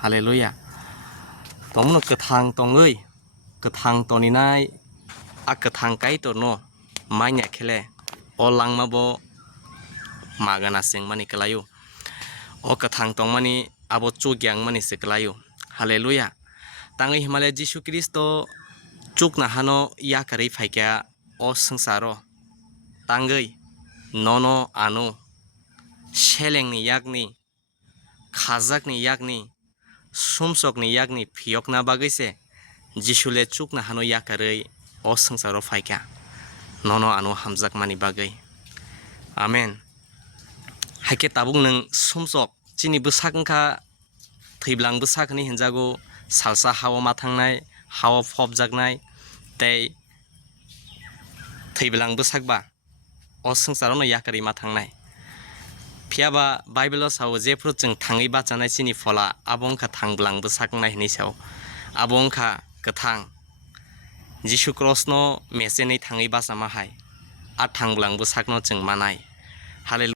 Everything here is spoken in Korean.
할렐루야. 너무나 그탕 똥의 그탕 똥이나이 아 그탕 까이토노 마이냐 켈레 올랑마보 마가나 생마니 클라요. 어 그탕 똥마니 아보 쪼기양마니 세클라요. 할렐루야. 땅의 히말라야 지수 그리스도 쭉 나하노 야카리 파이캬 어 성사로 땅의 너노 아노 셀랭니 약니 खाजाकनि याकनि सुमसकनि याकनि फियकना बागैसे जिसुले चुकना हानो याकारै अ संसाराव फायका ननो आनो हामजाकमानि बागै आमेन हायके ताबुक नों सुमसक चिनिबो साकंखा थैब्लांबो साकनि हिनजागो सालसा हावा माथांनाय हावा फबजाकनाय तै थैब्लांबो साकबा अ संसारावनो याकारै माथांनाय फियाबा बाइबेलाव साव जेफ्रो जों थाङै बाचानाय सिनि फला आबंखा थांब्लांबो साकनाय हिनि साव आबंखा गोथां जिसु क्रसनो मेसेनै थाङै बाचा माहाय आ थांब्लांबो साकनो जों मानाय हालेलुया।